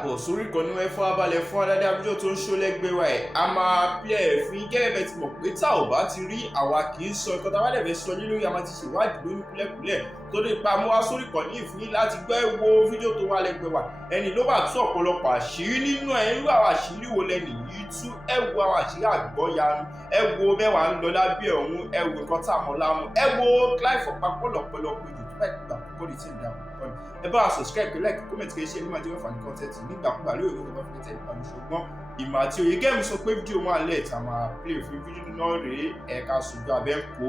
káàbọ̀ sórí ìkànnì wọn fún abalẹ̀ fún adáde àbújọ tó ń ṣó lẹ́gbẹ̀ẹ́ wa ẹ̀ a máa pílẹ̀ ẹ̀ fún gẹ́gẹ́ bẹ́ẹ̀ ti mọ̀ pé tá ò bá ti rí àwa kì í sọ ìkọ́ta wálẹ̀ fẹ́ sọ lórí a máa ti ṣèwádìí lórí kúlẹ̀kúlẹ̀ tó dé pa mọ́ wá sórí ìkànnì ìfún yín láti gbọ́ wo fídíò tó wà lẹ́gbẹ̀ẹ́ wa ẹni ló bá tú ọ̀pọ̀lọpọ̀ àṣírí nínú ẹ̀ irú àwọn àṣírí wo lẹ́nu yìí tú ẹ wo àwọn àṣírí àgbọ́yanu ẹ wo mẹ́wàá ń lọ lábẹ́ ọ̀hún ẹ wo nǹkan tá a mọ̀ láwọn ẹ wo Clive ọ̀pápọ̀ lọ́pọ̀lọpọ̀ ìdí tó bá ìgbà púpọ̀ lè ti ń dáhùn ẹ bá subscribe like comment kì í ṣe ní máa jẹ́ wọ́n fà ní content nígbàkúgbà lórí òwe tó bá fi tẹ̀lé ìpàdé ṣùgbọ́n ìmọ̀ àti òye gẹ́mù sọ pé fídíò wọn alẹ́ ìta máa play fún fídíò náà rèé ẹ̀ka ṣùgbọ́n abẹ́ kó.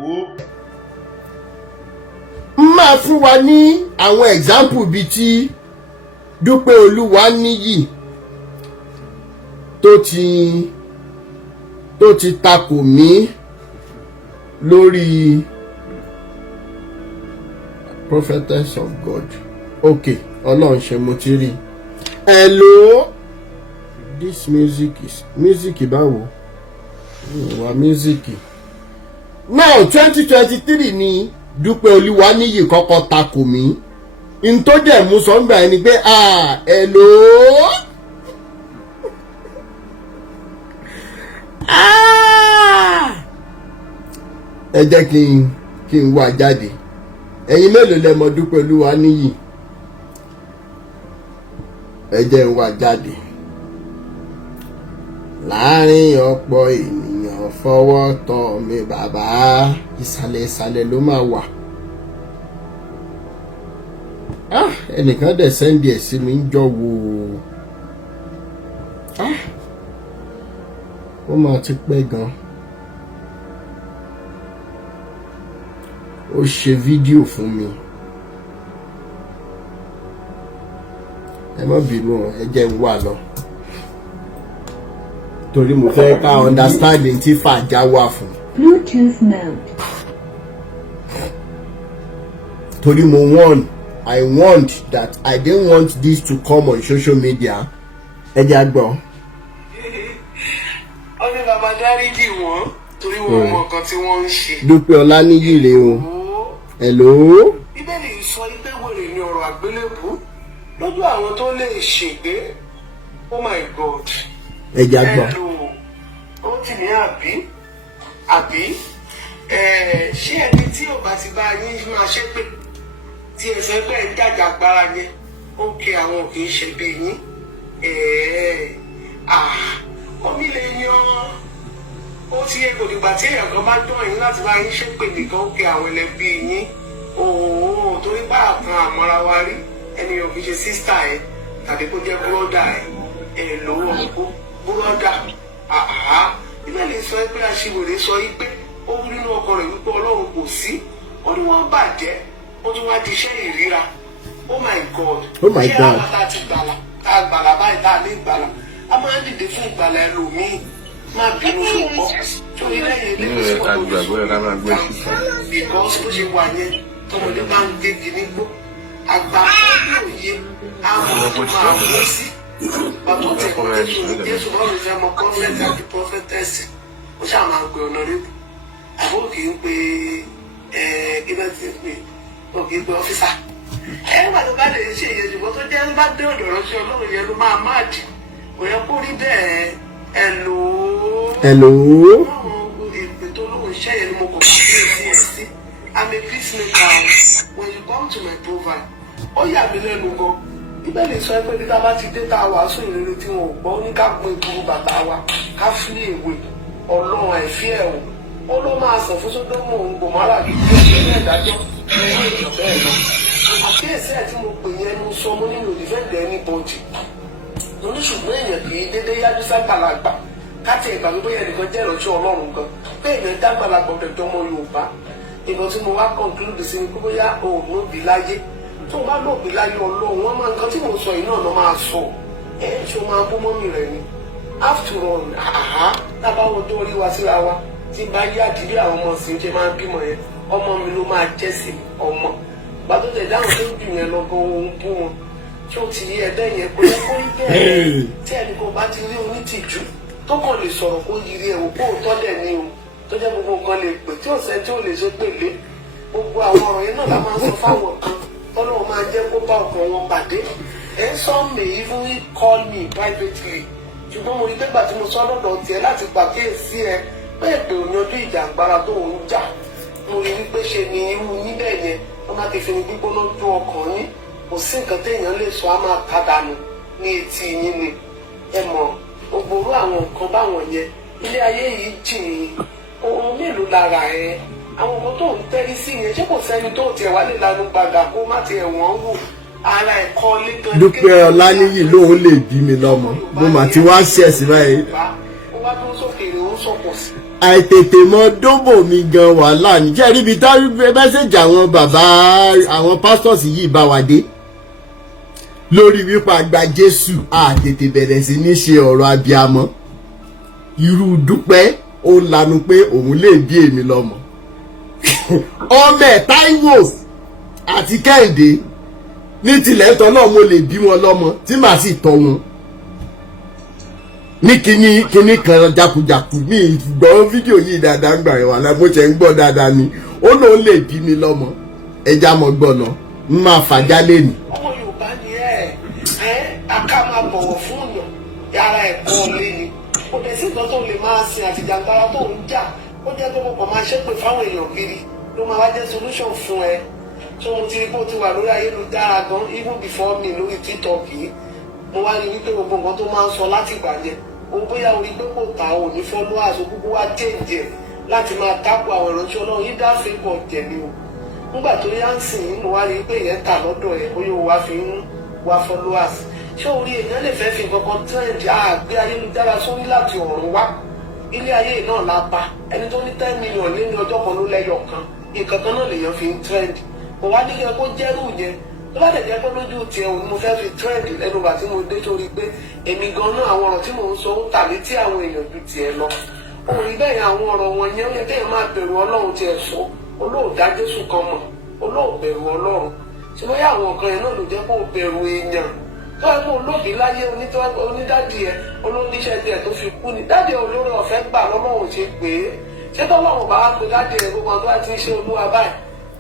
máa fún wa ní àwọn example bíi tí Dúpẹ́ Olúwaníyì tó ti takò mí lórí prophetess of God. Okay, Ọlọ́run ṣe mo ti rí. Hello, this music báwo? Wà music. Now 2023 ni Dúpẹ́ Olúwaníyì kọ́kọ́ takò mí. In tó dẹ̀ mú sọ́ngbà ẹni pé hello. Ẹ jẹ́ kí n wá jáde. Ẹ̀yin mélòó lẹ mọ̀ Dúpẹ́ Olúwaníyì? Ẹ jẹ́ n wá jáde. Láàrin ọ̀pọ̀ ènìyàn fọwọ́ tọ́ mi bàbá ìsàlẹ̀ ló máa wà. Ẹnìkan dẹ̀ sẹ́ndì ẹ̀ sí mi ń jọ wò ó máa ti pẹ́ gan. Ó ṣe fídíò fún mi. Ẹ má bínú ẹ jẹ́ n wá lọ. Torí mo fẹ́ ká understanding tí fàájà wà fún. Bluetooth mode. Torí I warned that I didn't want this to come on social media. Ẹ jẹ́ àgbọ̀. Ó ní bàbá dáríjì wọ́n torí wọn mọ nǹkan tí wọ́n ń ṣe. Dúpẹ́ Olúwaníyì rèé o. Hello. Bíbélì sọ pé wèrè ni ọ̀rọ̀ àgbélébù lójú àwọn tó lè ṣègbé. Oh my God. Ẹ jẹ́ àgbọ̀. Hello. Ó ti ní àbí ṣé ẹni tí ò bá ti bá yín máa ṣépè tí ẹ sọ pé ń jàjà agbára yẹn ó ń ké àwọn òkè ìṣẹ̀gbẹ́ yín omi lè yan ó ti yẹ kò dìgbà tí èèyàn kan bá dán yín láti bá yín ṣépè nìkan ó ké àwọn ẹlẹbí yín torí bá àkan àmọ́ra wa rí ẹni yóò fi ṣe sísítà ẹ tàbí kó jẹ́ búrọ́dà ẹ lówó ọkọ búrọ́dà ibẹ̀ lè sọ pé aṣiwèrè sọ pé ó rí nínú ọkọ rẹ̀ wípé Ọlọ́run kò sí ó ní wọ́n bàjẹ́ ó tún wá di iṣẹ́ ìríra. Oh my God. Oh my God. Ṣé àwọn tá a ti gbàlà tá a gbàlà báyìí tá a lè gbàlà a máa ń dìde fún ìgbàlà ẹlòmíì má bínú ṣùgbọ́n torí lẹ́yìn ilé kò sí ọdún because bó ṣe wà yẹn tọmọdé bá ń gégi nígbó àgbà fún òye àwọn tó máa mú sí bàtọ́ tẹ̀ kọ́ Jésù bá mi fẹ́ mọ prophet àti prophetess ó ṣáà máa ń pe honorable àbó kì í pe kí ló ti pè òkè pé ọ́fíìsà ẹ̀rọ tó bá lè ṣe ìyẹn ṣùgbọ́n tó jẹ́ ń bá dé ọ̀dọ̀ ránṣẹ́ Ọlọ́run yẹn ló máa dì kò yẹ kó rí bẹ́ẹ̀ hello. Èpè tó lóun iṣẹ́ yẹn ni mo kò bá dé sí I'm a peacemaker when you come to my profile ó yà mí lẹ́nu gan ibẹ̀ lè sọ pé nígbà bá ti dé tá a wàásù ìrírí tí wọn ò gbọ́ ní ká pin ìkúrú bàtà wa ká fílẹ̀ ìwé Ọlọ́run àìfí ẹ̀ ó ló máa sàn fún Sódómù òun Gòmárà bí kí ó ṣe ní ìdájọ́ ní ìjọ bẹ́ẹ̀ lọ. Àkíyèsí ẹ̀ tí mo pè yẹn mo sọ mo nílò ìfẹ́ǹdẹ̀ ní bọ́ọ̀dì. Mo ní ṣùgbọ́n èèyàn kì í dédé yájú ságbàlagbà káti ìgbà mi bóyá ẹnìkan jẹ́ ìránṣẹ́ Ọlọ́run gan. Pé èèyàn dágbàlagbà ọ̀dọ̀ ọmọ Yorùbá. Nǹkan tí mo wá conclude sí ni pé bóyá òun ló bí láyé. Tó o bá lò bí láyé Ọlọ́run wọ́n máa nǹkan tí mo sọ yìí náà ló máa sọ. Ṣé o máa bú mọ́mì rẹ̀ ni? After all, tábàwọn tó rí wa síra wa tí bá yá àdílé àwọn ọmọ sí ṣe máa ń bímọ yẹn ọmọ mi ló máa jẹ́ sí ọmọ gbàtó tẹ̀ dáhùn tó jù yẹn lọ́gọ́ ohun bú wọn tí ó ti rí ẹ̀dá yẹn kó yẹ kó rí bẹ́ẹ̀ tí ẹnìkan bá ti rí onítìjú tó kàn lè sọ̀rọ̀ kó yiri ẹ̀ wò kó òótọ́ dẹ̀ ní o tó jẹ́ gbogbo nǹkan lè pè tí ọ̀sẹ̀ tí ò lè ṣe pèlé gbogbo àwọn ọ̀rọ̀ yẹn náà la máa ń sọ fáwọn kan tọ́lọ́wọ́ máa jẹ́ kó bá ọkàn wọn pàdé And some may even call me privately. Ṣùgbọ́n mo rí pé gbà tí mo sọ lọ́dọ̀ tiẹ̀ láti pàkíyèsí ẹ bẹ́ẹ̀ pé òun yanjú ìjà àgbára tó ń jà. Mo rí wípé ṣe ni irú níbẹ̀ yẹn wọ́n máa ti fi ní gbígbóná ju ọkàn yín. Kò sí nǹkan téèyàn lè sọ á máa ta dànù ní etí yín ni. Ẹ mọ̀ ògbóró àwọn nǹkan báwọn yẹn ilé ayé yìí jìn ohun mélòó lára ẹ. Àwọn ọmọ tó ń tẹ́rí sí yẹn ṣé kò sẹ́ni tó tiẹ̀ wá lè lanu gbàgà kó má tiẹ̀ wọ́n wò. Ara ẹ̀kọ́ lẹ́gàn. Dúpẹ́ Ọláníyì lóun lè bí mi lọ́mọ mo mà ti wá ṣẹ̀sì báyìí. Ó wá tó sókèrè ó sọ̀pọ̀ sí. Àìtètè mọ dóbò mi gan wàhálà ní jẹ́ ríbi tá mẹ́sẹ̀jì àwọn bàbá àwọn pastors yìí bá wa dé lórí wípé àgbà Jésù àtètè bẹ̀rẹ̀ sí ní ṣe ọ̀rọ̀ abiyamọ irú Dúpẹ́ ó lanu pé òun lè bí èmi lọ́mọ ọmọ ẹ̀ Táíwò àti Kẹ́hìndé ní tilẹ̀ tọ́ náà mo lè bí wọn lọ́mọ tí màá sì tọ́ wọn ní kíní kan jákujàku mi gbọ́ fídíò yìí dáadáa ń gbà rẹ̀ wà láì mo ṣe ń gbọ́ dáadáa ni ó lóun lè bí mi lọ́mọ ẹja mọ̀ gbọ́nà ń máa fàjà lẹ́nu. Ọmọ Yorùbá ni aká máa bọ̀wọ̀ fún yàn ara ẹ̀kọ́ lé ni kò dẹ̀ sí nǹkan tó lè máa sin àtìjàngbara tó ń jà ó jẹ́ tó kọ̀ọ̀kan máa ṣépè fáwọn èèyàn kiri ló máa wá jẹ́ solution fún ẹ. So mo ti rí pé o ti wà lórí ayélujára gan even before me lórí TikTok yìí mo wá rí wípé gbogbo nǹkan tó máa ń sọ láti ìgbà yẹn òun bóyá orí pé kò tà ò ní followers o gbogbo wa change ẹ̀ láti máa tákù àwọn ìránṣẹ́ Ọlọ́run yìí dá favour jẹ̀ ni o nígbà tó yá ń sìn yín mo wá rí pé ìyẹn tà lọ́dọ̀ ẹ̀ bóyá o wá fi ń wá followers ṣé orí èèyàn lè fẹ́ fi nǹkan kan trend àgbé ayélujára sórí láti ọ̀run wá ilé ayé náà la bá ẹni tó ní 10 million lé ní ọjọ́ kan ló lẹ́yọ̀ kan nǹkan kan náà lèèyàn fi ń trend kò wá nílé ẹkọ jẹ́rù yẹn tó bá dẹ̀ jẹ́ pé lójú tiẹ̀ òun mo fẹ́ fi trend lẹ́nu bá tí mo dé torí pé èmi gan náà àwọn ọ̀rọ̀ tí mò ń sọ ń tà létí àwọn èèyàn ju tiẹ̀ lọ òun bẹ́ẹ̀ àwọn ọ̀rọ̀ wọn yẹn ó yẹ kéèyàn máa bẹ̀rù Ọlọ́run tiẹ̀ sọ olóòdá Jésù kan mọ̀ olóòbẹ̀rù Ọlọ́run ṣé bóyá àwọn nǹkan yẹn náà ló jẹ́ kó bẹ̀rù èèyàn tó ẹ kó olóòbí láyé onídàdí ẹ olóníṣẹ́ tiẹ̀ tó fi kú ni dáàdì olórí ọ̀fẹ́ gbà lọ́lọ́run ṣe pé ṣé tọ́lọ́run bá wá pé dáàdì ẹ gbogbo àwọn tó bá ti ń ṣe Olúwa báyìí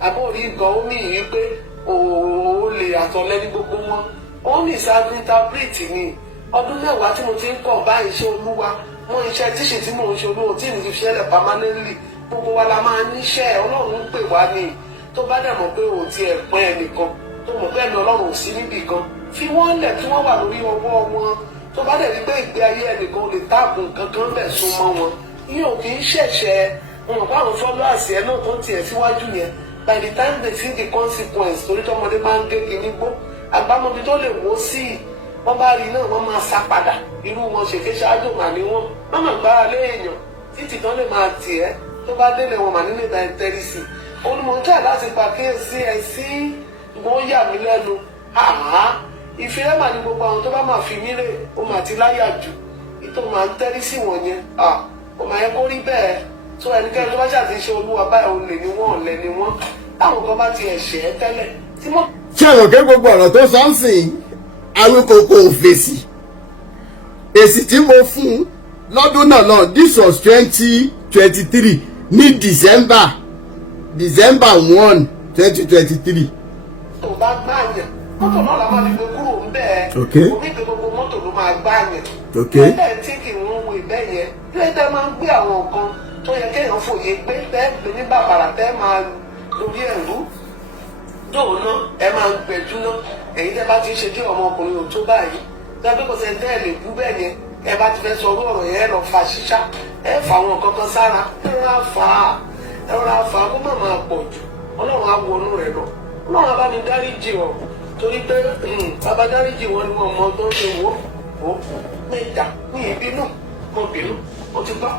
àbórí gan ó mì í pé òun lè àtọ̀lẹ́ ní gbogbo wọn ó mì sáájú interpret ni ọdún mẹ́wàá tí mo ti ń kọ̀ bá iṣẹ́ Olúwa mọ iṣẹ́ tíṣe tí mò ń ṣe Olúwa tí mi ti fi ṣẹlẹ̀ permanently gbogbo wa la máa níṣẹ́ Ọlọ́run ń pè wá ni tó bá dẹ̀ mọ̀ pé ò ti ẹ̀ pọ́n ẹnìkan tó mọ̀ pé ẹ̀mí Ọlọ́run ò sí níbì kan fi wọ́n lẹ̀ kí wọ́n wà lórí ọwọ́ wọn tó bá dẹ̀ rí pé ìgbé ayé ẹnìkan lè táàbù nǹkan kan bẹ̀ sún mọ́ wọn yín ò kì í ṣẹ̀ṣẹ̀ wọn kó àwọn followers ẹ̀ náà tó tiẹ̀ síwájú yẹn by the time they see the consequence torí tọmọdé máa ń gé kínní gbó agbámọbi tó lè wó sí i wọ́n bá rí náà wọ́n máa sá padà irú wọn ṣèké ṣáájú mà ní wọn wọ́n máa gbára lé èèyàn títí tán lè máa tì ẹ́ tó bá délé wọn mà nílé ìdáyẹn tẹ́rí sí i olùmọ̀ọ́jà láti pàkíyèsí ẹ sí ìwọ́n yà mí lẹ́nu ìfẹ́ mà ní gbogbo àwọn tó bá máa fi mí lè ó mà ti láyà jù ìtò máa ń tẹ́rí sí wọn yẹn ó máa yẹ kó rí bẹ́ẹ̀ tó ẹnikẹ́ni tó bá ṣàti ṣe Olúwa báyìí òun lè ní wọ́n ọ̀lẹ ni wọ́n táwọn kan bá ti ẹ̀ṣẹ̀ ẹ́ tẹ́lẹ̀ tí wọ́n. ṣé àwọn kẹ́ gbogbo ọ̀rọ̀ tó sọ́nsìn awíkoko òfèsì èsì tí mo fún lọ́dún náà lọ this was 2023 ní December 1 2023. tó bá gbààyàn mọ́tò náà la máa fi gbé kúrò ń bẹ́ẹ̀ omi ìgbé gbogbo mọ́tò ló máa gbààyàn bẹ́ẹ̀ tí kì í ń wo ìbẹ́ yẹn lẹ́tẹ̀ máa ń gbé àwọn nǹkan tó yẹ kéèyàn fòye gbé tẹ́ gbé ní bàbàrà tẹ́ máa lórí ẹ̀rú dòun náà ẹ máa ń gbẹ̀jú náà èyí tẹ́ bá ti ń ṣe dé ọmọkùnrin ò tó báyìí tẹ́bí kò sẹ́ni tẹ́ ẹ̀ lè bú bẹ́ẹ̀ yẹn ẹ bá ti fẹ́ sọ orú ọ̀rọ̀ yẹn ẹ lọ fa ṣíṣá ẹ fà àwọn nǹkan kan sára ẹ rọra fà á kó má máa pọ̀ jù Ọlọ́run á wọnú rẹ̀ lọ Ọlọ́run á bá ní dáríjì ọ̀ torí pé bàbá dáríjì wọn ni wọn mọ tó ń ṣe wò ó mẹ́ta ní ìbínú mo bínú ó ti gbọ́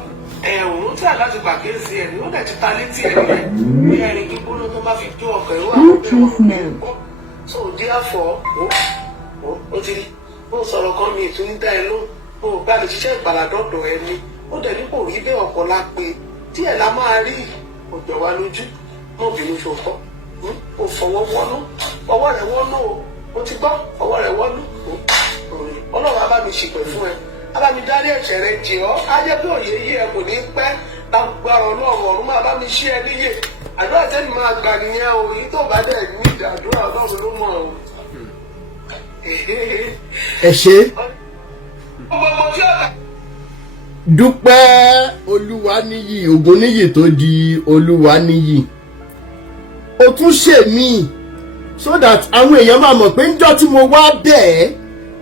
ẹ̀hún tí àláti pàkíyèsí ẹ̀ ni ó dẹ̀ ti ta létí ẹ̀ nìyẹn ní ẹ̀rín gbígbóná tó bá fi jó ọkọ̀ ìwé àwọn ọ̀gbẹ́ wọn kọ́ so díàfọ̀ ó ti rí ó sọ̀rọ̀ kan mi ìtún ní dá ẹ lóhùn ó gbà lè ṣiṣẹ́ ìgbàládọ́dọ̀ ẹ ní ó dẹ̀ ní kò rí bẹ́ẹ̀ ọkọ̀ la pé díẹ̀ la máa rí ọjọ́ wa lójú mo bínú ṣòkọ́ ó fọwọ́ wọ́nú ọwọ́ rẹ̀ wọ́nú o ti gbọ́ ọwọ́ rẹ̀ wọ́nú Ọlọ́run á bá mi ṣìpẹ̀ fún ẹ á bá mi dárí ẹ̀ṣẹ̀ rẹ jì ọ́ á jẹ́ pé òye yí ẹ kò ní pẹ́ lágbára Ọlọ́run ọ̀run máa bá mi ṣí ẹ níyè àdúrà tẹ́lẹ̀ máa gbà nìyẹn o èyí tó bá dẹ̀ ní ìdàdúrà Ọlọ́run ló mọ̀ ọ́. ẹ ṣé. Dúpẹ́ Olúwaníyì, Ògúnníyì tó di Olúwaníyì. O tún ṣe mí so that àwọn èèyàn máa mọ̀ pé níjọ́ tí mo wá bẹ́ẹ̀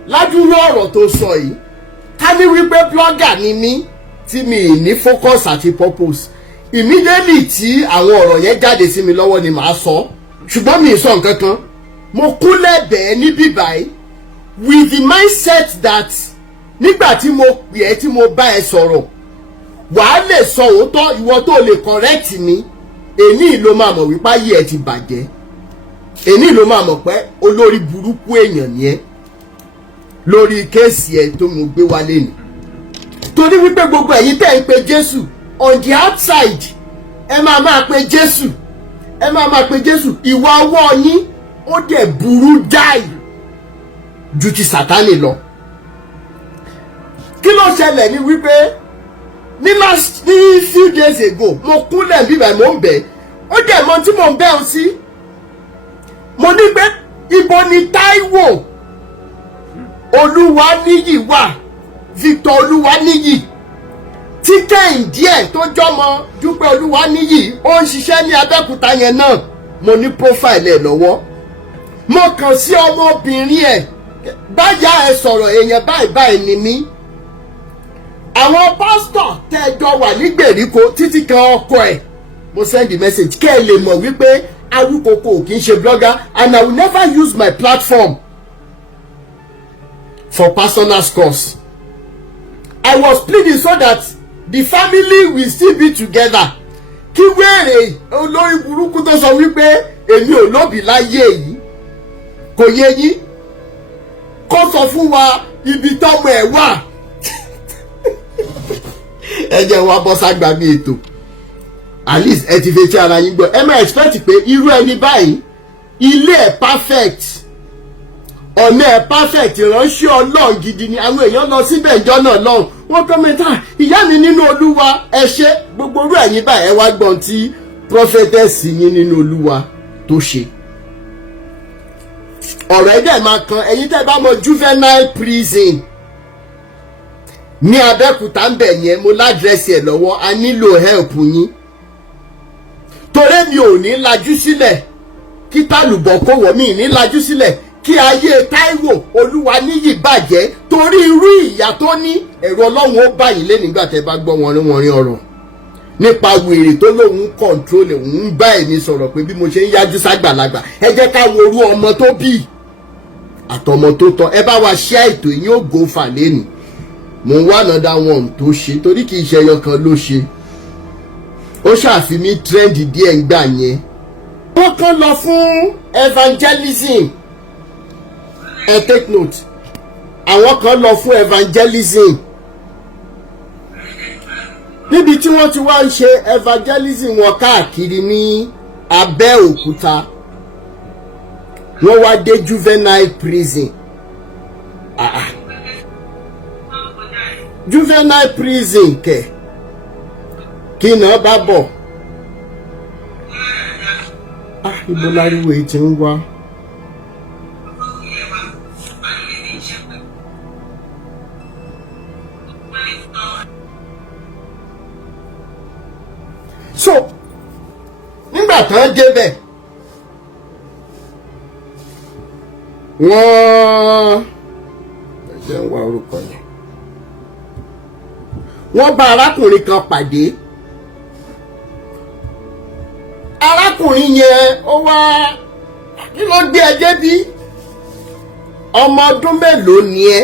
ládùúrú ọ̀rọ̀ tó sọ yìí, ká ní wípé blogger ni mí tí mi ní focus àti purpose, immediately tí àwọn ọ̀rọ̀ yẹn jáde sí mi lọ́wọ́ ni màá sọ, ṣùgbọ́n mi ì sọ nǹkan kan. Mo kúnlẹ̀ bẹ́ẹ̀ níbí báyìí with the mindset that nígbà tí mo pè ẹ́ tí mo bá ẹ sọ̀rọ̀ wàá lè sọ òótọ́, ìwọ tó lè correct mi. Èní ló máa mọ̀ wípé ayé ẹ ti bàjẹ́, èní ló máa mọ̀ pé olórí burúkú èèyàn ni ẹ lórí kéèsì ẹ tó mo gbé wálé ni. Torí wípé gbogbo ẹ̀yin tẹ́ ń pe Jésù on the outside, ẹ máa pe Jésù, ẹ máa pe Jésù, ìwà ọwọ́ yín ó dẹ̀ burú jáì ju ti Sátánì lọ. Kí ló ṣẹlẹ̀ ni wípé ní few days ago mo kúnlẹ̀ bíbẹ̀ mo ń bẹ̀, ó dẹ̀ mọ tí mo ń bẹ̀ ọ́ sí. Mo ní pé ibo ni Táíwò Olúwaníyì wà, Victor Olúwaníyì, tí Kẹ́hìndé ẹ̀ tó jọmọ Dúpẹ́ Olúwaníyì ó ń ṣiṣẹ́ ní Abẹ́òkúta yẹn náà. Mo ní profile ẹ̀ lọ́wọ́, mo kàn sí ọmọbìnrin ẹ̀, báyà ẹ sọ̀rọ̀ èèyàn báyìí ni mí. Àwọn pásítọ̀ tẹ́jọ wà ní gbèríko títí kan ọkọ ẹ̀, mo send the message kẹ́ ẹ lè mọ̀ wípé Awíkoko kì í ṣe blogger and I will never use my platform for personal scores. I was pleading so that the family will still be together. Kí wéèrè olórí burúkú tó sọ wípé èmi ò lóbìí láyé yìí kò yé yín, kó sọ fún wa ibi tọ́mọ ẹ̀ wà. Ẹ jẹ́ wá bọ́ ságbá mi ètò, at least ẹ ti fetí ara yín gbọ́. Ẹ máa expect pé irú ẹni báyìí ilé ẹ̀ perfect, ọ̀nà ẹ̀ perfect, ìránṣẹ́ Ọlọ́run gidi ni. Àwọn èèyàn lọ síbẹ̀ ìjọ náà lọ́hùn, wọ́n kọ́mẹ́ntà ìyá mi nínú Olúwa ẹ ṣé. Gbogbo orú ẹ̀yin báyìí ẹ wá gbọ́n tí prophetess yín nínú Olúwa tó ṣe. Ọ̀rọ̀ ẹ̀dẹ̀ máa kan ẹ̀yin tẹ́ bá mọ juvenile prison ní Abẹ́òkúta ń bẹ̀ yẹn, mo ládírẹ́sì ẹ̀ lọ́wọ́, a nílò help yín. Torí mi ò ní lajú sílẹ̀ kí tálùbọ̀ kó wọ̀, mí ní lajú sílẹ̀ kí ayé Táíwò Olúwaníyì bàjẹ́ torí irú ìyà tó ní. Ẹ̀rù Ọlọ́run ó bá yín lé nígbà tẹ́ bá gbọ́ wọn rí ọ̀rọ̀ nípa wèrè tó lóun control òun bá èmi sọ̀rọ̀ pé bí mo ṣe ń yájú ságbàlagbà. Ẹ jẹ́ ká wo orú ọmọ tó bí àtọmọ tó tọ́. Ẹ bá wa share ètò yín ó go fà lẹ́nu. Mo ń wá another one tó ṣe torí kì í ṣe ẹyọ kan ló ṣe. Ó ṣàfi mí trend díẹ̀ ń gbà yẹn. Wọ́n kàn lọ fún evangelism. Ẹ take note. Àwọn kan lọ fún evangelism. Níbi tí wọ́n ti wá ń ṣe evangelism wọn káàkiri ní Abẹ́òkúta, wọ́n wá dé juvenile prison. Juvenile prison kẹ̀ kí náà bá bọ̀. Ibo láriwo yìí ti ń wá. So nígbà tán débẹ̀ wọ́n ẹ̀jẹ̀ ń wá orúkọ yẹn. Wọ́n bá arákùnrin kan pàdé. Arákùnrin yẹn ó wá, kí ló gbé ẹ débí? Ọmọ ọdún mélòó ni ẹ?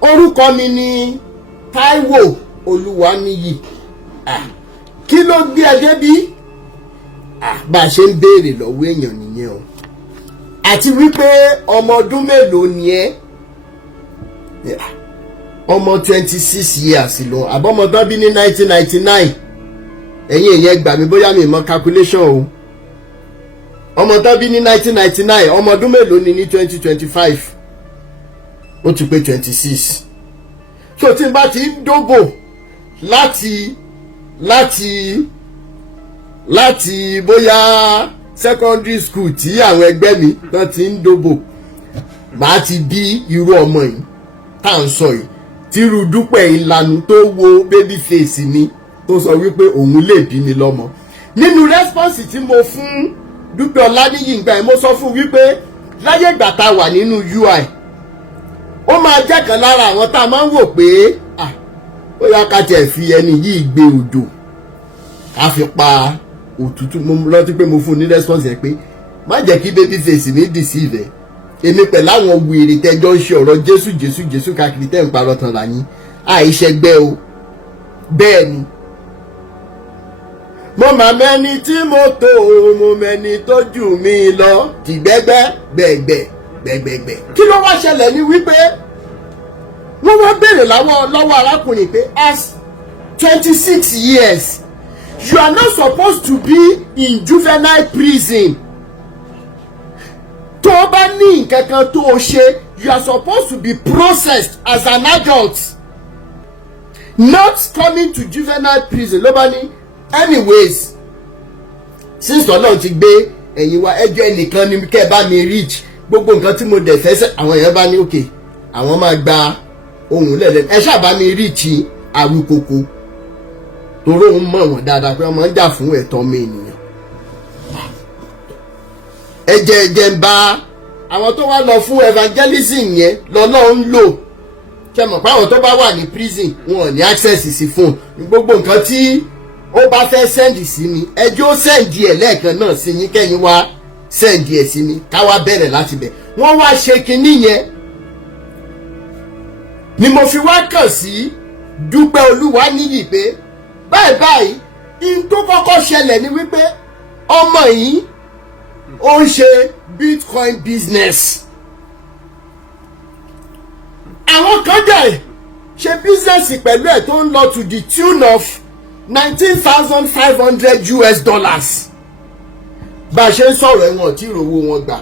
Orúkọ mi ni Táíwò Olúwaníyì. Kí ló gbé ẹ débí? Bá a ṣe ń béèrè lọ́wọ́ èèyàn nìyẹn o. Àti wípé ọmọ ọdún mélòó ni ẹ? Ọmọ 26 years lọ, àbọ̀mọ tó bí ní 1999. Ẹ̀yin èèyàn gbà mí bóyá mi mọ calculation o. Ọmọ tó bí ní 1999, ọmọ ọdún mélòó ni ní 2025? Ó ti pé 26. So tí n bá ti ń dógò láti bóyá secondary school tí àwọn ẹgbẹ́ mi náà ti ń dóbò màá ti bí irú ọmọ yìí tá à ń sọ yìí tírú Dúpẹ́ ìlànà tó wo baby face mi tó sọ wípé òun lè bí mi lọ́mọ. Nínú response tí mo fún Dúpẹ́ Ọláníyì ìgbà yẹn mo sọ fún wípé láyé ìgbà tá a wà nínú UI ó máa jẹ́ kan lára àwọn tá a máa ń wò pé ó yá ká tiẹ̀ fi ẹni yìí gbé òjò ká fi pa òtútù. Mo rántí pé mo fún ní response yẹn pé má jẹ́ kí baby face mi deceive èmi pẹ̀lú àwọn wèrè tẹ́jọ́ ń ṣe ọ̀rọ̀ Jésù káàkiri tẹ́ ń parọ́ tán ra yín àìṣẹ́gbẹ́ o. Bẹ́ẹ̀ ni mo mà mẹ́ni tí mo tó mo mẹ́ni tó jù mí lọ ti gbẹ́gbẹ́. Kí ló wá ṣẹlẹ̀ ní wípé wọ́n wá béèrè lọ́wọ́ arákùnrin pé as 26 years you are not supposed to be in juvenile prison. Tó o bá ní nǹkan kan tó o ṣe you are supposed to be processed as an adult, not coming to juvenile prison. Ló bá ní anyways since Ọlọ́run ti gbé ẹ̀yin wa ẹjọ́ ẹnìkan ni kẹ́ ẹ bá mi reach gbogbo nǹkan tí mo dẹ̀ fẹ́ sẹ́ àwọn èèyàn bá ní òkè àwọn máa gba ohun lẹ́lẹ́ ẹ ṣáàbá mi reach Awíkókó torí òun mọ̀ wọ́n dáadáa pé wọ́n máa ń jà fún ẹ̀tọ́ ọmọ ènìyàn. ẹ̀jẹ̀ ń bá àwọn tó wá lọ fún evangelism yẹn lọ́lọ́run lò ṣe mọ̀ pé àwọn tó bá wà ní prison wọn ò ní access sí phone gbogbo nǹkan tí ó bá fẹ́ sẹ́ndì sí mi ẹjọ́ sẹ́ndì ẹ̀ lẹ́ẹ̀kan náà sí yín kẹ́yìn wá sẹ́ndì ẹ̀ sí mi ká wá bẹ̀rẹ̀ láti bẹ̀. Wọ́n wá ṣe kinní yẹn ni mo fi wá kàn sí Dúpẹ́ Olúwaníyì pé báyìí in tó kọ́kọ́ ṣẹlẹ̀ ni wípé ọmọ yìí ó ń ṣe Bitcoin business. Àwọn kan dẹ̀ ṣe business pẹ̀lú ẹ̀ tó ń lọ to the tune of $19,500. Bá a ṣe ń sọ̀rọ̀ ẹ̀wọ̀n tí ìrówó wọn gbà.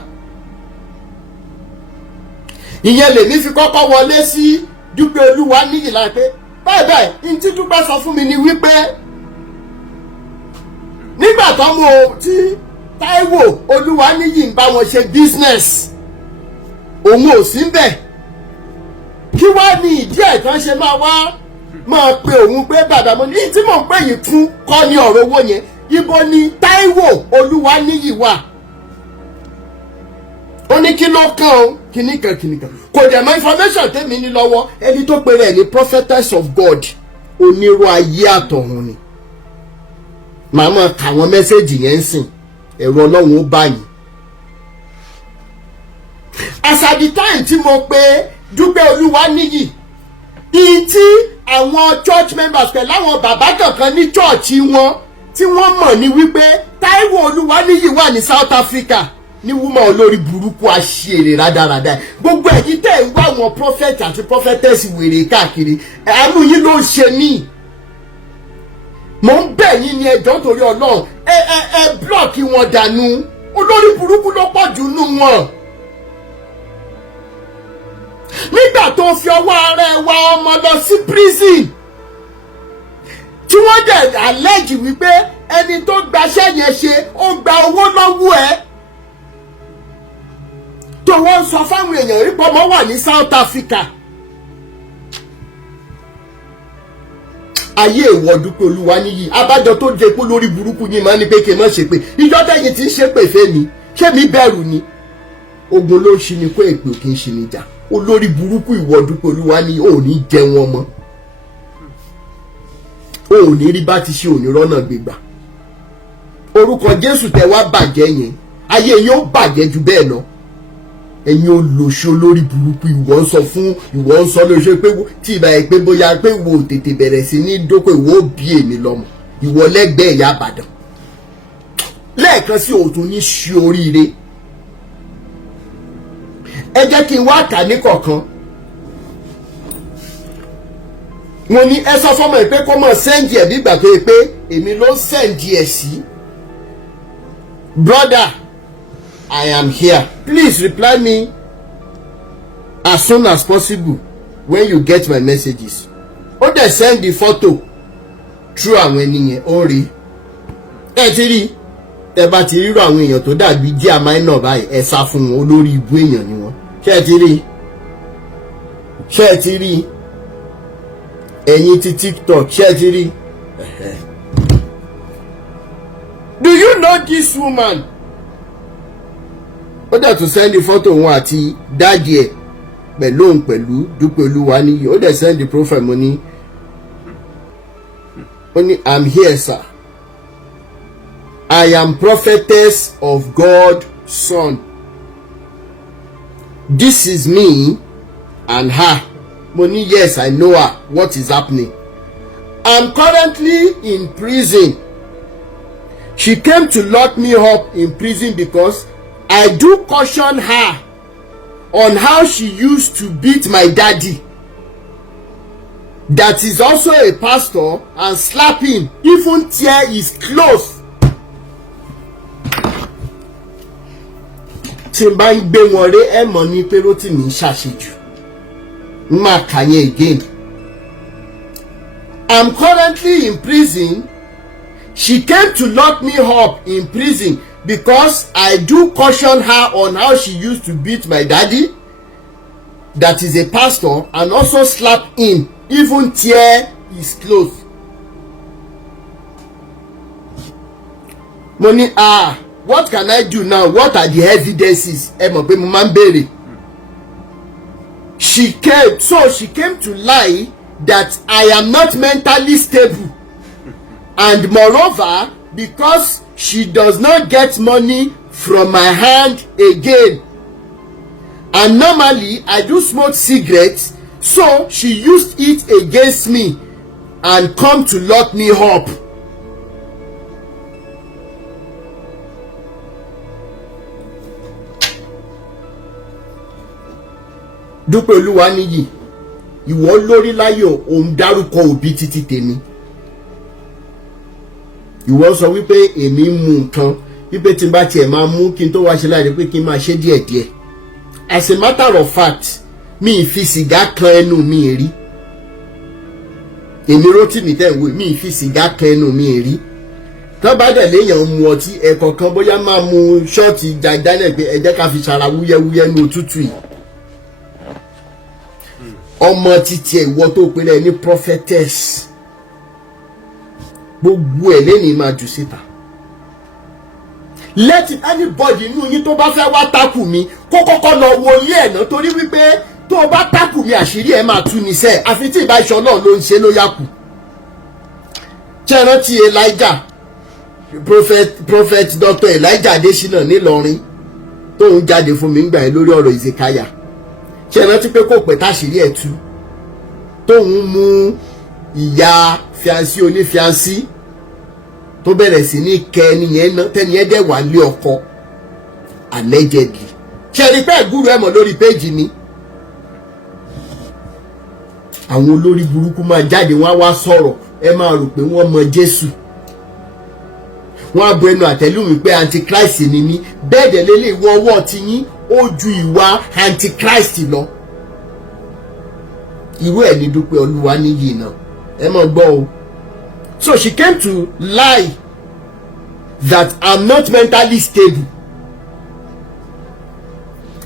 Ìyẹn lèmi fi kọ́kọ́ wọlé sí Dúpẹ́ Olúwaníyì láì pé báyìí ní tí Dúpẹ́ sọ fún mi ni wípé nígbà tó mú o tí Táíwò Olúwaníyì ń bá wọn ṣe business òun ò sí bẹ̀ kí wá ní ìdí ẹ̀ tán ṣe máa pe òun pé bàbá mo ní tí mò ń pè yìí fún kọ́ ní ọ̀rọ̀ owó yẹn ibo ni Táíwò Olúwaníyì wà. Ó ní kí ló kàn ó kìnnìkan kò dẹ̀ mọ information tèmi ní lọ́wọ́ ẹni tó pe rẹ̀ ní prophetess of God onírú ayé àtọ̀run ni. Màmá kàwọn mẹ́sẹ̀gì yẹn ń sìn ẹ̀rọ Ọlọ́run ó báyìí. As at the time tí mo pe Dúpẹ́ Olúwaníyì tí àwọn church members pẹ̀lú àwọn bàbá kankan ní church wọn tí wọ́n mọ̀ ní wípé Táíwò Olúwaníyì wà ní South Africa ní woman olórí burúkú aṣèrè rádaràdà gbogbo ẹ̀yin tẹ́ ń wá àwọn prophet àti prophetess wèrè káàkiri àánú yín ló ń ṣe mí. Mo ń bẹ̀ yín ní ẹjọ́ torí Ọlọ́run ẹ blọ́ọ̀kì wọn dànù olórí burúkú ló pọ̀ jù nù wọn. Nígbà tó fi ọwọ́ ara ẹ wá ọmọ lọ sí prison tí wọ́n dẹ̀ allege wípé ẹni tó gbaṣẹ́ yẹn ṣe ó gba owó lọ́wọ́ ẹ tó wọ́n sọ fáwọn èèyàn rí pọ́nmọ́ wà ní South Africa. Ayé ìwọ Dúpẹ́ Olúwaníyì abájọ tó jẹ pé lórí burúkú yìí máa ní pé kí n má ṣe pé ìjọ tẹ́yìn tí ń ṣe pè fẹ́ mi ṣé mi bẹ̀rù ni ogun ló ń ṣi ni kó èpè kí n ṣe ni jà olórí burúkú ìwọ Dúpẹ́ Olúwaníyì ò ní jẹ wọn mọ́ ò ní rí bá ti ṣe òní rọ́nà gbégbà orúkọ Jésù tẹ wá bàjẹ́ yẹn ayé yín ó bàjẹ́ ju bẹ́ẹ̀ lọ. Ẹ̀yin olóṣó lórí burúkú ìwọ ń sọ lóṣó pé tí ìbá yẹ pé bóyá pé ìwọ tètè bẹ̀rẹ̀ sí ní dókò ìwọ ó bí èmi lọ́mọ ìwọ lẹ́gbẹ̀ẹ́ Ìyá Ìbàdàn lẹ́ẹ̀kan sí òtún ní ṣe oríire. Ẹ jẹ́ kí n wá kà ní kọ̀ọ̀kan. Mo ní ẹ sọ fọ́mọ ẹ pé kó mọ̀ sẹ́ǹdì ẹ̀ bí ìgbà tó yẹ pé èmi ló sẹ́ǹdì ẹ̀ sí. Brother, I am here. Please reply me as soon as possible when you get my messages. Ó dẹ̀ send the photo through àwọn ẹni yẹn ó rí. Ẹ ti rí tẹ́ bá ti rírò àwọn èèyàn tó dàbí díà minor báyìí ẹ sá fún wọn, olórí ibú èèyàn ni wọ́n. ṣé ẹ ti rí ẹ̀yin ti TikTok, ṣé ẹ ti rí. Do you know this woman? ó dẹ̀ tún sẹ́ndì fọ́tò wọn àti dáàdì ẹ̀ pẹ̀lú Dúpẹ́ Olúwaníyì. ó dẹ̀ sẹ́ndì profile mo ní I'm here sir, I am prophetess of God son, this is me and her. mo ní yes I know her, what is happening? I'm currently in prison. She came to lock me up in prison because I do caution her on how she used to beat my daddy, that is also a pastor, and slap him, even tear his clothes. tí n bá ń gbé wọn ré ẹ mọ̀ ní pé Rotimi ń ṣàṣejù. n máa kà yẹn again. I'm currently in prison. She came to lock me up in prison because I do caution her on how she used to beat my daddy, that is a pastor, and also slap him, even tear his clothes. Money, what can I do now? What are the evidences? Ẹ mọ̀ pé mo máa ń béèrè. She came to lie that I am not mentally stable, and moreover, because she does not get money from my hand again, and normally I do smoke cigarettes, so she used it against me and come to lock me up. Dúpẹ́ Olúwaníyì, ìwọ lórí láyọ̀ òun dárúkọ òbí títí tèmi. Ìwọ sọ wípé èmi ń mu nǹkan, wípé tí n bá tiẹ̀ máa mú kí n tó wá ṣe láì pé kí n máa ṣe díẹ̀díẹ̀. As a matter of fact, mi ì fi sìgá kan ẹnu mi rí. Èmi Rotimi tẹ̀ ń wò, mi ì fi sìgá kan ẹnu mi rí. Tán bá dẹ̀ léèyàn mu ọtí ẹ̀kọ̀ọ̀kan bóyá máa mu ṣọ́ọ̀tì jàdánẹ̀ pé ẹ jẹ́ ká fi ṣara wúyẹ́wúyẹ́ ní òtútù yìí. Ọmọ títí ẹ̀ ìwọ tó pèrè ní prophetess, gbogbo ẹ̀ lẹ́ni máa jù síta. Let anybody inú yín tó bá fẹ́ wá tákù mi kó kọ́kọ́ lọ wo ilé ẹ̀ náà, torí wípé tó o bá tákù mi àṣírí ẹ̀ máa tú ní sẹ́ẹ̀, àfi tí ìbá iṣan náà ló ń ṣe ló yá kù. Ṣé rántí Elijah, prophet Dr. Elijah Adesina nílọrin tóun jáde fún mi ńgbà yẹn lórí ọ̀rọ̀ Ìzèkáyà? Ṣé rántí pé kò pẹ́ táṣírí ẹ̀ tú tóun mú ìyá fiancé onífiancé tó bẹ̀rẹ̀ sí ní kẹ́ ẹniyẹn náà tẹ́niyẹn dẹ̀ wà lé ọkọ allegedly. Ṣé rí pé ìgbúrú ẹ̀ mọ̀ lórí péjì ni? Àwọn olórí burúkú máa jáde wọ́n á wá sọ̀rọ̀, ẹ máa rò pé wọ́n mọ Jésù. Wọ́n á bu ẹnu àtẹ́lù mi pé antichrist ni mí, bẹ́ẹ̀ dẹ̀ lélẹ̀ ìwọ ọwọ́ ti yín ó ju ìwà antichrist lọ. Irú ẹ̀ ní Dúpẹ́ Olúwaníyì náà, ẹ mọ̀ gbọ́ o. So she came to lie that I'm not mentally stable,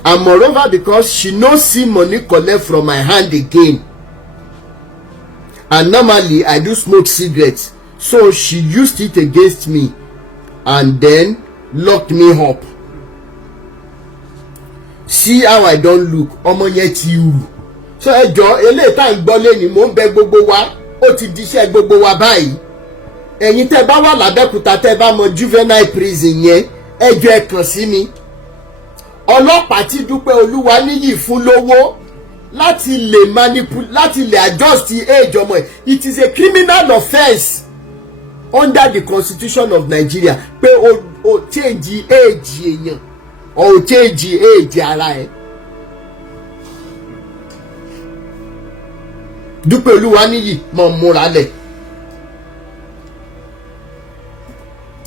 and moreover because she no see money collect from my hand again, and normally I do smoke cigarettes, so she used it against me and then locked me up. See how I don look, ọmọ yẹn ti hù. So ẹjọ́ eléyìí tá à ń gbọ́ lẹ́ni mò ń bẹ gbogbo wa, ó ti diṣẹ́ gbogbo wa báyìí. Ẹ̀yin tẹ́ bá wà l'Abẹ́òkúta tẹ́ bá mọ juvenile prison yẹn, ẹjọ́ ẹ kàn sí mi. Ọlọ́pàá tí Dúpẹ́ Olúwaníyì fún lówó láti lè adjust the age ọmọ ẹ̀, it is a criminal offence under the constitution of Nigeria pé o change age èèyàn o change age ara ẹ̀. Dúpẹ́ Olúwaníyì mọ̀ múra lẹ̀.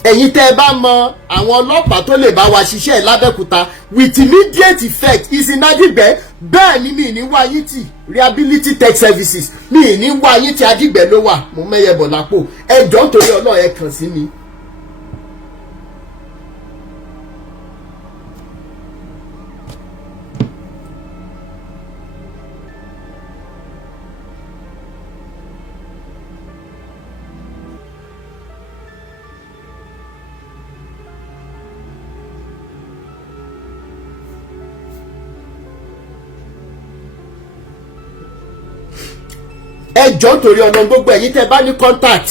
Ẹ̀yin tẹ́ ẹ bá mọ àwọn ọlọ́pàá tó lè bá wa ṣiṣẹ́ l'Abẹ́òkúta with immediate effect Ìsìnàdìgbẹ́, bẹ́ẹ̀ ni mi ní wá yín tì rehability tech services, mi ní wá yín tì Àdìgbẹ́ ló wà, mo mẹ́yẹ bọ̀ lápò. Ẹjọ́ nítorí Ọlọ́run ẹ kàn sí mi. ẹ jọ̀ọ́ torí ọ̀nà gbogbo ẹ̀yin tẹ́ bá ní contact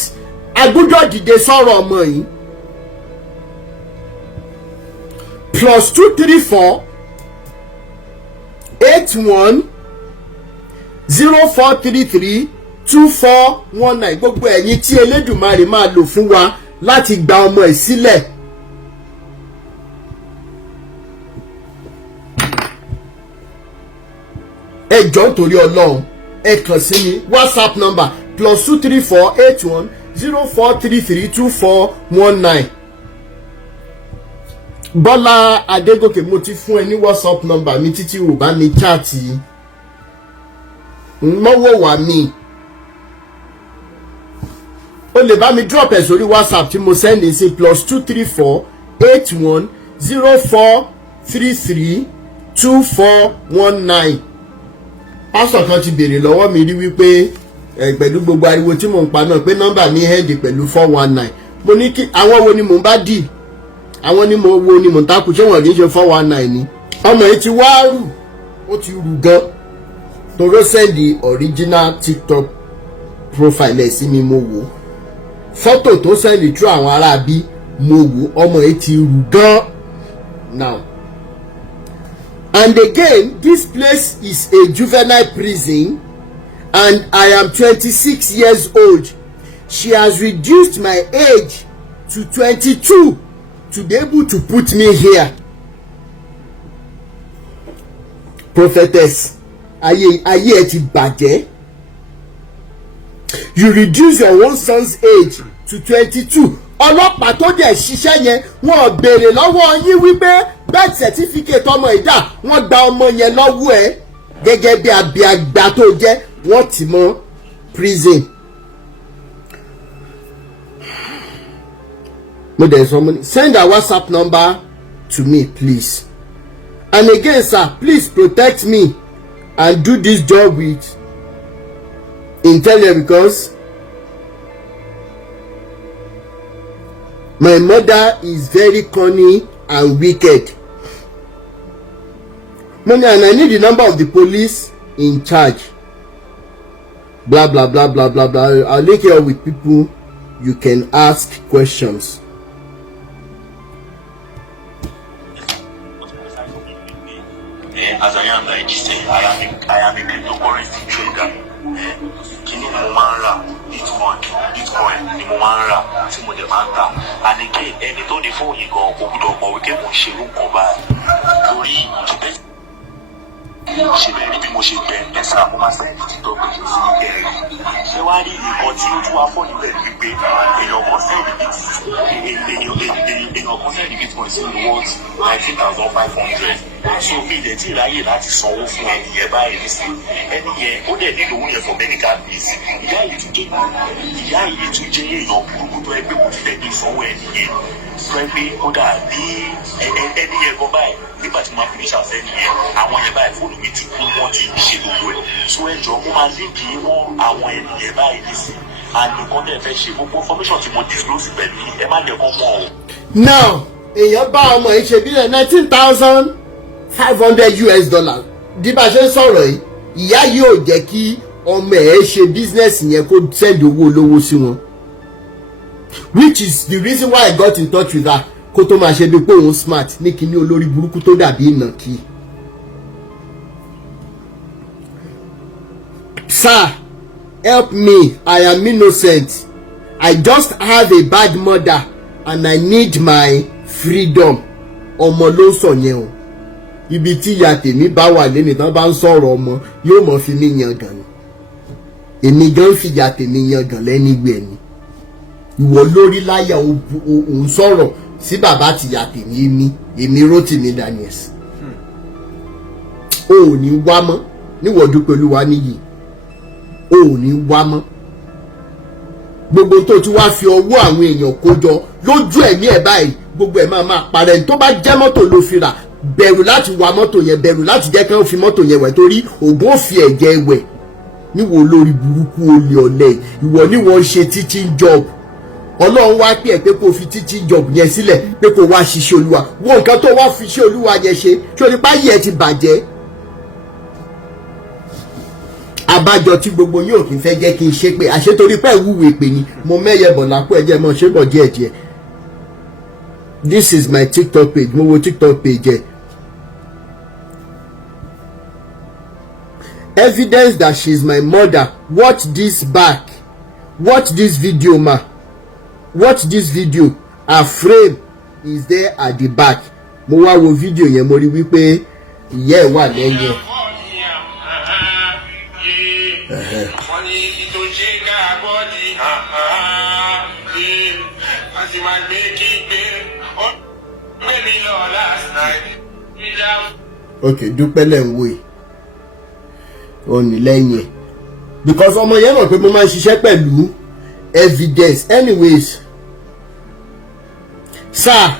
a gbọ́dọ̀ dìde sọ̀rọ̀ ọmọ yìí +234 81 0433 2419 gbogbo ẹ̀yin tí Elédùmarè máa lò fún wa láti gba ọmọ ẹ̀ sílẹ̀. ẹ jọ̀ọ́ nítorí Ọlọ́run ẹ kàn sí mi WhatsApp number +234 81 0433 2419. Bọ́lá Adégòkè mo ti fún ẹ ní WhatsApp number mi títí ò bá mi chaati mọ́wọ́ wà mí o lè bá mi drop ẹ̀ sórí WhatsApp tí mo send sí +234 81 0433 2419. Pásítọ̀ kan ti béèrè lọ́wọ́ mi rí wípé pẹ̀lú gbogbo ariwo tí mò ń pa náà pé nọ́mbà mi head pẹ̀lú 419. Mo ní kí àwọn wo ni mò ń bá dì àwọn ni mo wo ni mò ń takù ṣé wọ́n kì í ṣe 419 ni. Ọmọ yìí ti wá rù ó ti rù gan toró sẹ́ndì original TikTok profile ẹ̀ sí mi mo wò fọ́tò tó sẹ́ndì tú àwọn ará bí mo wò ọmọ yìí ti rù gan now. And again, this place is a juvenile prison and I am 26 years old. She has reduced my age to 22 to be able to put me here. Prophetess, ayé ẹ ti bàjẹ́. You reduce your own son's age to 22. Ọlọ́pàá tó dẹ̀ ṣiṣẹ́ yẹn wọ́n béèrè lọ́wọ́ yín wípé birth certificate ọmọ ìdá wọ́n gba ọmọ yẹn lọ́wọ́ ẹ̀ gẹ́gẹ́ bí abiagba tó jẹ́ wọ́n tì mọ́ prison. Mo dẹ̀ sọ mo ní send a WhatsApp number to me please. And again sir, please protect me and do this job with intelligence because my mother is very cunning and wicked. Money and I need the number of the police in charge. Blah blah blah blah blah blah. I'll link you up with people you can ask questions. As I am like say, I am a cryptocurrency trader. Kini mo máa ń rà bitcoin ni mo máa ń rà tí mo dẹ̀ máa ń tà. And again, ẹni tó ní fóònù yìí gan kò gbúdọ̀ mọ̀ wípé mo ń ṣe irú nǹkan báyìí. Torí ṣe bẹ̀rẹ̀ bí mo ṣe bẹ̀ ẹ̀sà mo máa sẹ́yìn TikTok page sí ẹ̀rí. Ṣé wàá rí nǹkan tí ó tún wá fọ́ níbẹ̀ wípé èèyàn kan sẹ́yìn bitcoin sí worth 19,500. So mi dẹ̀ tí ráyè láti sanwó fún ẹni yẹn báyìí nísìnyí. Ẹni yẹn ó dẹ̀ nílò owó yẹn for medical fees. Ìyá yìí tún jẹ́ èèyàn burúkú tó ẹgbẹ́ kò fẹ́ ní sanwó ẹni yẹn. Sọ pé ó dà bí ẹni yẹn gan báyìí nígbà tí wọ́n fi mí ṣàfẹ́ nìyẹn àwọn yẹn báyìí fóònù mi ti kú wọ́n ti ṣe gbogbo ẹ̀. So ẹjọ́ mo máa líǹkì wọn àwọn ẹni yẹn báyìí nísìnyí. And nǹkan tẹ̀ fẹ́ ṣe gbogbo information tí mo disclose pẹ̀lú ẹ má jẹ́ kó mọ̀ ọ́. Now èèyàn bá ọmọ yìí ṣe bílẹ̀ $19,500 bí bá ṣe ń sọ̀rọ̀ yìí ìyá yìí ò jẹ́ kí ọmọ ẹ̀ ṣe business yẹn kó send owó olówó sí wọn, which is the reason why I got in touch with her kó tó máa ṣe bí pé òun smart ní kíní olórí burúkú tó dàbí ìnàkí. Sir, help me, I am innocent. I just have a bad mother and I need my freedom. Ọmọ ló sọ yẹn o. Ibi tí ìyá tèmi bá wà lẹ́ni tán bá ń sọ̀rọ̀ ọmọ yóò mọ̀ fi mí yangàn ni. Èmi gan fi ìyá tèmi yangàn lẹ́nigbẹ̀ ni. Ìwọ lórí láyà òun sọ̀rọ̀ sí bàbá àti ìyá tèmi èmi Rotimi Daniel. O ò ní wá mọ́ níwọ̀dú pẹ̀lú wa níyì. O ò ní wá mọ́. Gbogbo tó ti wá fi ọwọ́ àwọn èèyàn kó jọ lójú ẹ̀mí ẹ̀ báyìí gbogbo ẹ̀ máa parẹ́ tó bá jẹ́ mọ́tò ló fi rà bẹ̀rù láti wa mọ́tò yẹn bẹ̀rù láti jẹ́ kí wọ́n fi mọ́tò yẹn wẹ̀ torí ògùn ò fi ẹ̀jẹ̀ wẹ̀ níwò lórí burúkú olè ọ̀lẹ ìwọ ni wọ́n ṣe teaching job Ọlọ́run wá pè ẹ́ pé kó fi teaching job yẹn sílẹ̀ pé kó wá ṣiṣẹ́ Olúwa wo nǹkan tó wá fi ṣe Olúwa yẹn ṣe ṣé onípa yìí ẹ ti bàjẹ́ abájọ tí gbogbo yín ò kí n fẹ́ jẹ́ kí n ṣe pé àṣetorí pé ìwúwo èpè ni mo mẹ́yẹ bọ̀ lápò ẹ̀jẹ̀ mọ́ ṣé bọ̀ díẹ̀díẹ̀. This is my TikTok page, mo wo TikTok page ẹ̀. Evidence that she is my mother. Watch this back. Watch this video, ma. Watch this video. Her frame is there at the back. Mo wá wo video yẹn mo rí wípé ìyá ẹ̀ wà lẹ́yìn ẹ̀. Okay, dúpẹ́ lẹ́ ń wò yìí. Ó ní lẹ́yìn ẹ̀. Because ọmọ yẹn mọ̀ pé mo máa ń ṣiṣẹ́ pẹ̀lú evidence. Anyways, sir,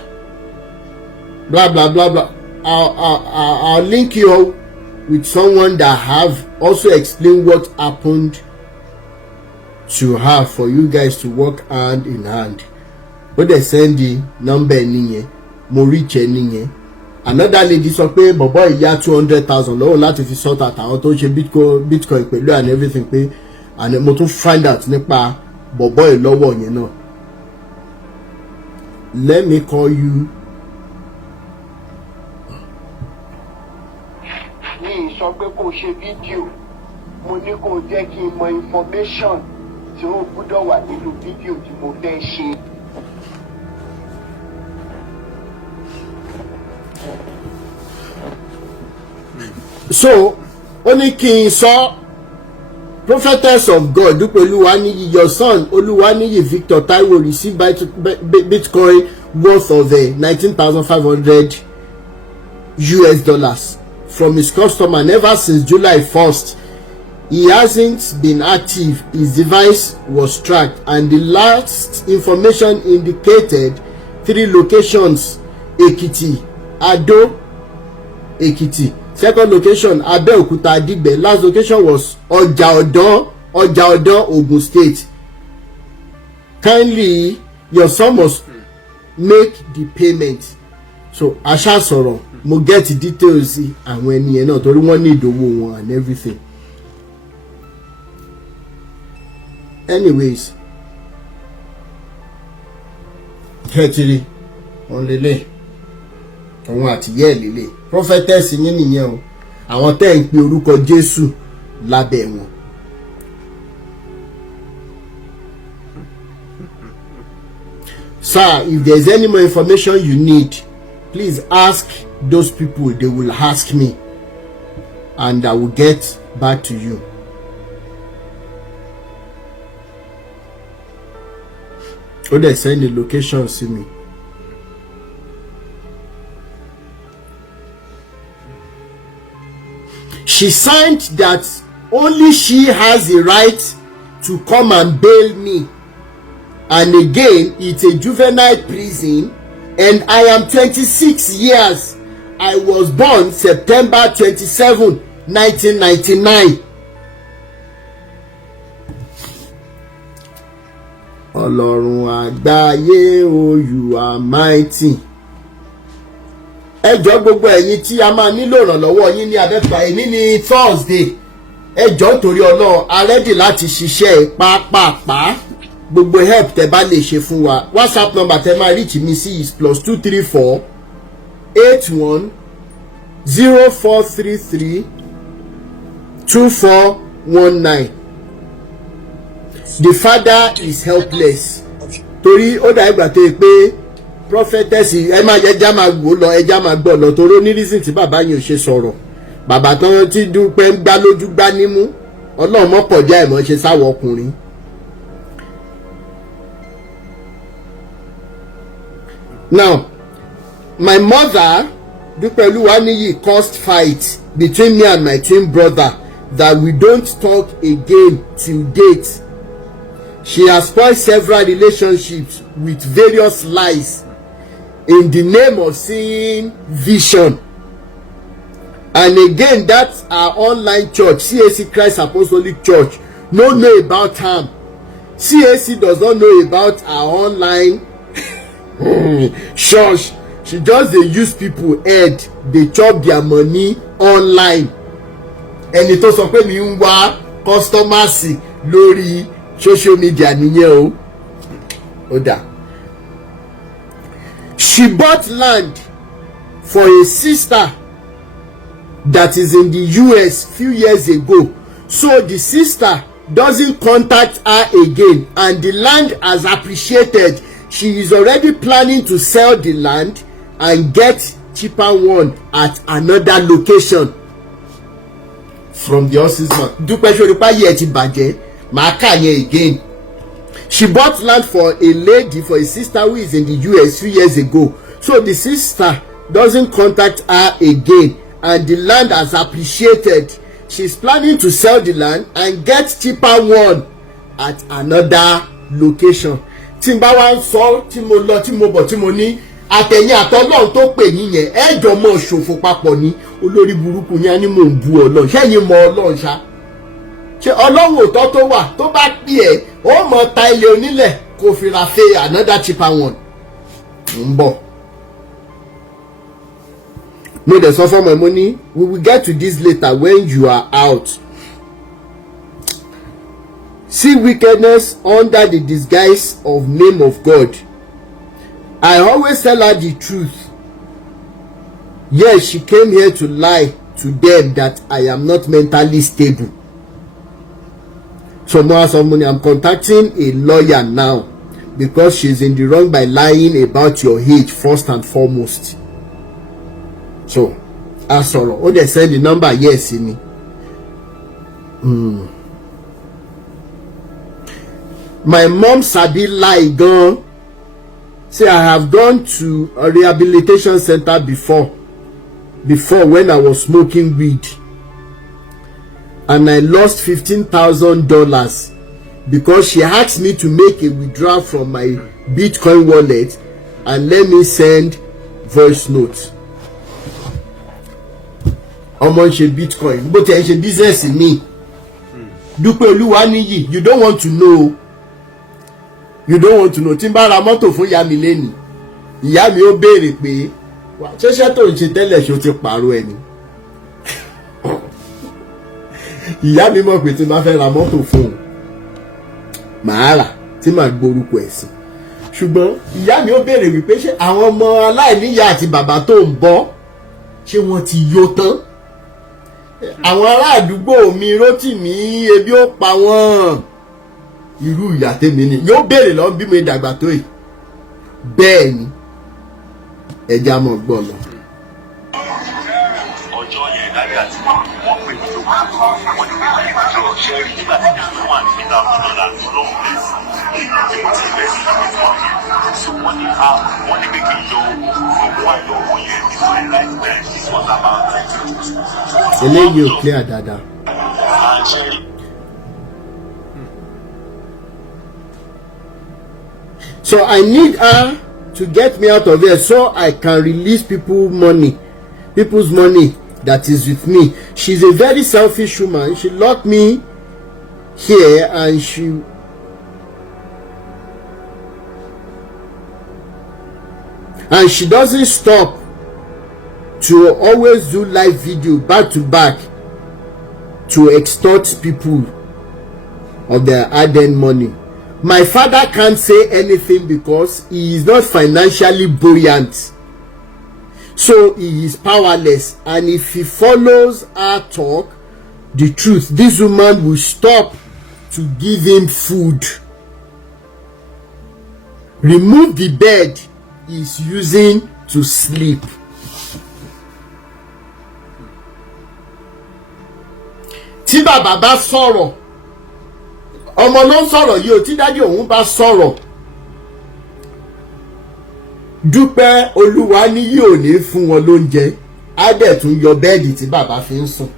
blah blah blah blah. I'll link you all with someone that have also explained what happened to her for you guys to work hand in hand. But they send the number nìyẹn, mo reach ẹ nìyẹn. Another lady sọ pé bọ̀bọ̀ ìyá 200,000 lọ́wọ́ láti fi sort out àwọn tó ń ṣe bitcoin pẹ̀lú and everything pé and mo tún find out nípa bọ̀bọ̀ ìlọ́wọ́ yẹn náà. Let me call you. Mi sọ pé kó ṣe fídíò, mo ní kó jẹ́ kí n mọ information tí ó gbọ́dọ̀ wà nínú fídíò tí mo fẹ́ ṣe. So only kí n sọ prophetess of God Dúpẹ́ Olúwaníyì, your son Olúwaníyì Victor Taiwo received bitcoin worth of $19,500 US from his customer. Never since July 1st he hasn't been active. His device was tracked and the last information indicated 3 locations: Ekiti, Ado Ekiti. Second location, Abeokuta Adigbe. Last location was Ọjà Ọ̀dàn, Ogun State. Kindly, your son must make the payment. So, aṣá sọ̀rọ̀, mo get details àwọn ènìyàn náà torí wọ́n ní ìdòwò wọn and everything. Anyways, kẹ́tìrì, wọ́n lélẹ̀, àwọn àtìyẹ́ lélẹ̀. Prophetess yín nìyẹn o, àwọn tẹ́ ń pe orúkọ Jésù lábẹ́ wọn. Sir, if there is any more information you need, please ask those people. They will ask me and I will get back to you. Oh, they send the location to me. She signed that only she has the right to come and bail me. And again, it's a juvenile prison and I am 26 years. I was born September 27, 1999. Ọlọ́run àgbáyé, oh, you are mighty. Ẹ jọ̀ọ́ gbogbo ẹ̀yin tí a máa nílò ìrànlọ́wọ́ yín ní abẹ́fà èmi ní Thursday. Ẹ jọ̀ọ́ torí Ọlọ́run a ready láti ṣiṣẹ́ pàápàá. Gbogbo help tẹ́ bá lè ṣe fún wa. WhatsApp number tẹ́ máa reach mi sí is +234 81 0433 2419. The father is helpless. Torí ó dà ìgbà tó yẹ pé prophetess ẹ máa ẹja máa gbọ́ lọ ẹja máa gbọ́ lọ torí ó ní reason tí bàbá yẹn ò ṣe sọ̀rọ̀. Bàbá tán tí Dúpẹ́ ń gbá lójú gbá nímú. Ọlọ́run mọ́ kọjá ẹ̀ mọ́ ṣe sáwọ́ ọkùnrin. Now, my mother, Dúpẹ́ Olúwaníyì, caused fight between me and my twin brother that we don't talk again till date. She has spoiled several relationships with various lies in the name of seeing vision. And again, that's our online church, CAC Christ Apostolic Church, no know about her. CAC does not know about our online church. She just dey use people head, dey chop their money online. Ẹni tó sọ pé mi ń wá customers lórí social media nìyẹn o. Ó dà. She bought land for a sister that is in the US few years ago. So the sister doesn't contact her again and the land has appreciated. She is already planning to sell the land and get cheaper one at another location. From the horse's mouth. Dúpẹ́ Ṣorípá yẹ ti bàjẹ́. Màá kà yẹn again. She bought land for a lady, for a sister who is in the US few years ago. So the sister doesn't contact her again and the land has appreciated. She's planning to sell the land and get cheaper one at another location. Tí n bá wá ń sọ tí mo lọ tí mo bọ̀ tí mo ní àtẹ̀yìn àtọ́lọ́run tó pè yín yẹn ẹ̀jọ̀ mọ̀ ṣòfò papọ̀ ní olórí burúkú yẹn ni mò ń bu Ọlọ́run. Ṣẹ́yìn mọ Ọlọ́run ṣá? Ṣé Ọlọ́run òótọ́ tó wà tó bá pè ẹ́ ó mọ ta ilé onílẹ̀ kó fi ra fẹ́ another cheaper one. Ń bọ̀. No, there's no for my money. We will get to this later when you are out. See wickedness under the disguise of name of God. I always tell her the truth. Yes, she came here to lie to them that I am not mentally stable. So more some money. I'm contacting a lawyer now because she's in the wrong by lying about your age first and foremost. So, a sọ̀rọ̀ ó dẹ̀ send the number yes ni. My mom sabi lie gan. Say I have gone to a rehabilitation center before when I was smoking weed and I lost $15,000 because she asked me to make a withdrawal from my Bitcoin wallet and let me send voice notes. Ọmọ ń ṣe Bitcoin bó ti ẹ̀ ń ṣe business mi. Dúpẹ́ Olúwaníyì, you don't want to know. Tí n bá ra mọ́tò fún ìyá mi lẹ́nìí, ìyá mi ó béèrè pé ṣẹ́ṣẹ́ tó ń ṣe tẹ́lẹ̀ ṣe ó ti pààrọ̀ ẹ̀ ni. Ìyá mi mọ̀ pé tí n bá fẹ́ ra mọ́tò fún un màá rà tí màá gbórúkọ ẹ̀ sí. Ṣùgbọ́n ìyá mi ó béèrè wípé ṣé àwọn ọmọ aláìníyá àti bàbá tó ń bọ́ ṣé wọ́n ti yó tán? Àwọn ará àdúgbò mi Rotimi ebi ó pa wọ́n. Irú ìyá tèmi ni yóò béèrè lọ bí mo dàgbà tó yìí. Bẹ́ẹ̀ ni ẹja mọ̀ gbọ́ lọ. Ọjọ́ yẹn dájú àti wọ́n pè mí lóko wọ́n ní pé ìjọ ṣẹ́rí nígbà tí wọ́n wà ní $1,000 lọ́wọ́ bẹ́ẹ̀ tí mo ti bẹ́ẹ̀ sí ìwé fún ọ̀yẹ́. So wọ́n ní pé kí n yọ owó àyọ̀ owó yẹn nítorí láìpẹ́ this was about eléyìí ò clear dáadáa. So I need her to get me out of here so I can release people's money that is with me. She's a very selfish woman. She locked me here and she doesn't stop to always do live video back to back to extort people of their hard-earned money. My father can't say anything because he is not financially buoyant. So he is powerless, and if he follows our talk, the truth, this woman will stop to give him food. Remove the bed he is using to sleep. Tí bàbá bá sọ̀rọ̀, ọmọ ló ń sọ̀rọ̀ yìí o, tí dájú òun bá sọ̀rọ̀, Dúpẹ́ Olúwaníyì ò ní fún wọn lóúnjẹ, á dẹ̀ tún yọ bẹ́ẹ̀dì tí bàbá fi ń sùn.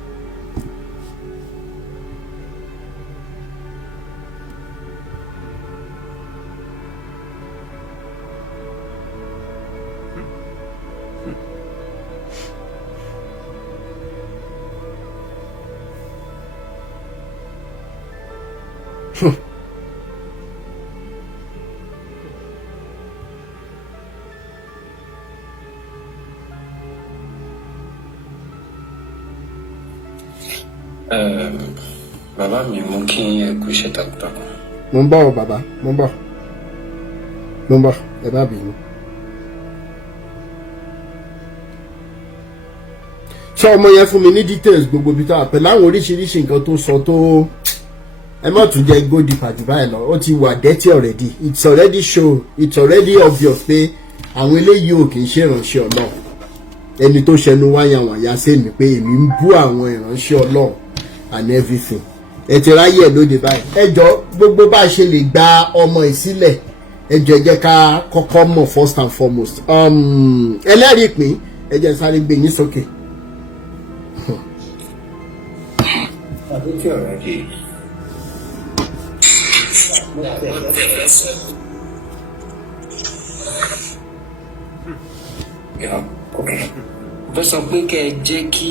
Bàbá mi mú kí ẹ kú iṣẹ́ takuntakun. Mo ń bọ̀ bàbá, mo ń bọ̀, ẹ má bínú. Ṣé ọmọ yẹn fún mi ní details gbogbo bí tá a pẹ̀lú àwọn oríṣiríṣi nǹkan tó sọ tó ẹ má tún jẹ́ go deep àjù báyìí lọ, ó ti wà dirty already, it's already obvious pé àwọn eléyìí ò kì í ṣe ìránṣẹ́ Ọlọ́run. Ẹni tó ṣẹnu wáyàwáyà sí mi pé èmi ń bú àwọn ìránṣẹ́ Ọlọ́run and everything. Ẹ ti ráyè ẹ̀ lóde báyìí. Ẹ jọ gbogbo bá a ṣe lè gba ọmọ ìsílẹ̀ ẹ jọ ẹ jẹ́ ká kọ́kọ́ mọ̀ first and foremost. Ẹlẹ́rìí pín ẹ jẹ́ sáré gbé yín sókè. Àbúkẹ́ ọ̀rẹ́ kì í. Bó sọ pé kẹ́ ẹ jẹ́ kí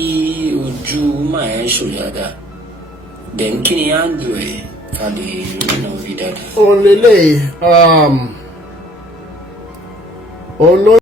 ojú máa ẹ̀ ṣòyàdá. Then kí ni á ń lò ẹ̀ ká lè rìnà orí dáadáa? Òun lélẹ̀